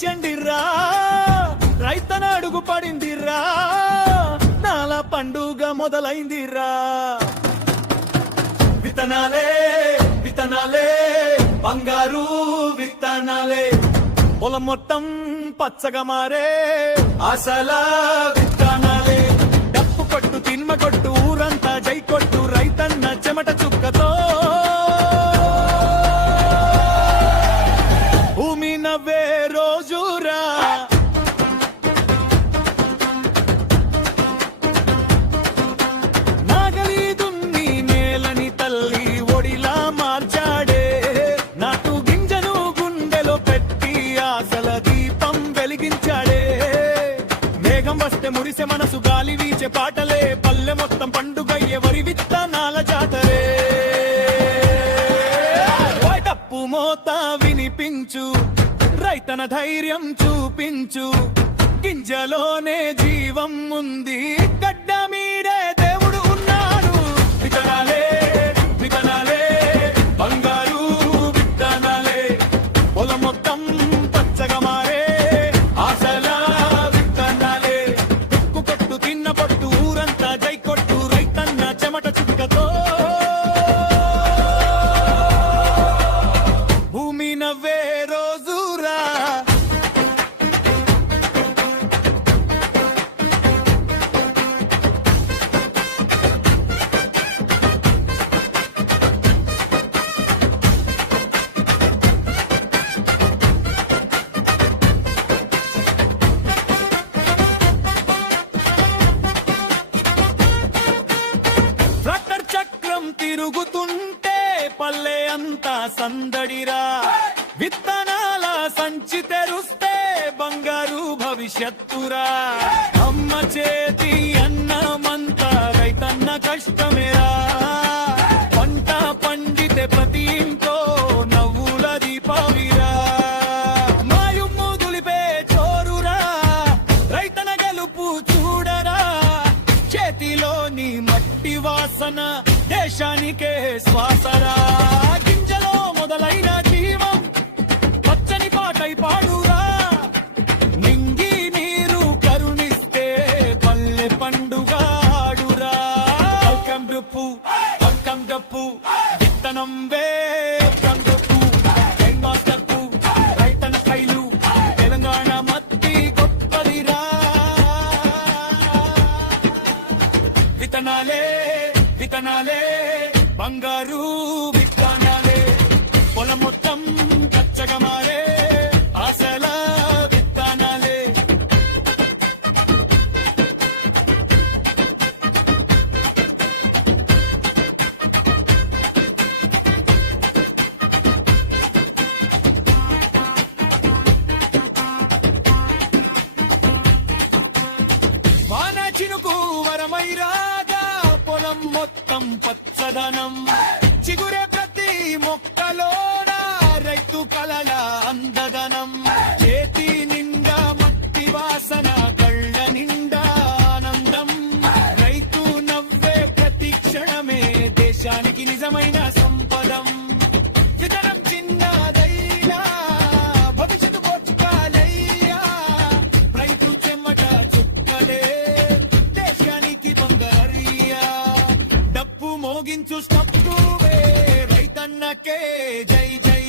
మోగించండిర్రా, రైతన అడుగు పడిందిర్రా, నాల పండుగ మొదలైందిర్రా. విత్తనాలే విత్తనాలే బంగారు విత్తనాలే, పొలం మొత్తం పచ్చగా మారే ఆశల విత్తనాలే. డప్పు కొట్టు తిన్మ కొట్టు ఊరంతా జై కొట్టు, రైతన్న చెమట చుక్కతో భూమి నవ్వే రోజురా. నాగలి దున్ని నేలని తల్లి ఒడిలా మార్చాడే, నాటు గింజను గుండెలో పెట్టి ఆశల దీపం వెలిగించాడే. మేఘం వస్తే మురిసే మనసు, గాలి వీచే పాటలే, పల్లె మొత్తం పండుగయ్యే వరి విత్తనాల జాతరే. డప్పు మోత వినిపించు, రైతన ధైర్యం చూపించు, గింజలోనే జీవం ఉంది, గడ్డ మీడే దేవుడు ఉన్నాడు. విత్తనాలే విత్తనాలే బంగారు విత్తనాలే, పొలం మొత్తం పచ్చగా మారే ఆశల విత్తనాలే. దుక్కు కొట్టు తిన్న పట్టు ఊరంతా జై కొట్టు, రైతన్న చెమట చుక్కతో భూమి నవ్వే రోజురా. ట్రాక్టర్ చక్రం తిరుగుతుంటే పల్లె అంతా సందడిరా, విత్తనాల సంచి తెరుస్తే బంగారు భవిష్యత్తురా. అమ్మ చేతి అన్నమంతా రైతన్న కష్టమేరా, పంట పండితే ప్రతి ఇంట్లో నవ్వుల దీపావిరా. మాయుమ్ము దులిపే చోరురా, రైతన గెలుపు చూడరా, చేతిలోని మట్టి వాసన దేశానికే శ్వాసరా. గింజలో మొదలైన జీవం పచ్చని పాటై పాడురా, నింగి నీరు కరుణిస్తే పల్లె పండుగ ఆడురా. వెల్కమ్ డప్పు వెల్కమ్ డప్పు, విత్తనం వెల్కమ్ డప్పు, రైన్ మాస్టర్ కు రైతన కైలు, తెలంగాణ మత్తి గొప్పదిరా. విత్తనాలే విత్తనాలే బంగారు విత్తనాలే, పొలం మొత్తం పచ్చగా మారే ఆశల విత్తనాలే. వాన చినుకు వరమై రాగా, పొలం మొత్తం పచ్చదనం, చిగురే ప్రతి మొక్కలోన రైతు కలల అందదనం. చేతి నిండా మట్టి వాసన, కళ్ళ నిండా ఆనందం, రైతు నవ్వే ప్రతి క్షణమే దేశానికి నిజమైన సంపదం. విత్తనం చిన్నదైనా భవిష్యత్తు గొప్పలయ్యా, రైతు చెమట చుక్కలే దేశానికి బంగారియా. డప్పు మోగించు స్టప్పువే రైతన్నకే జై జై.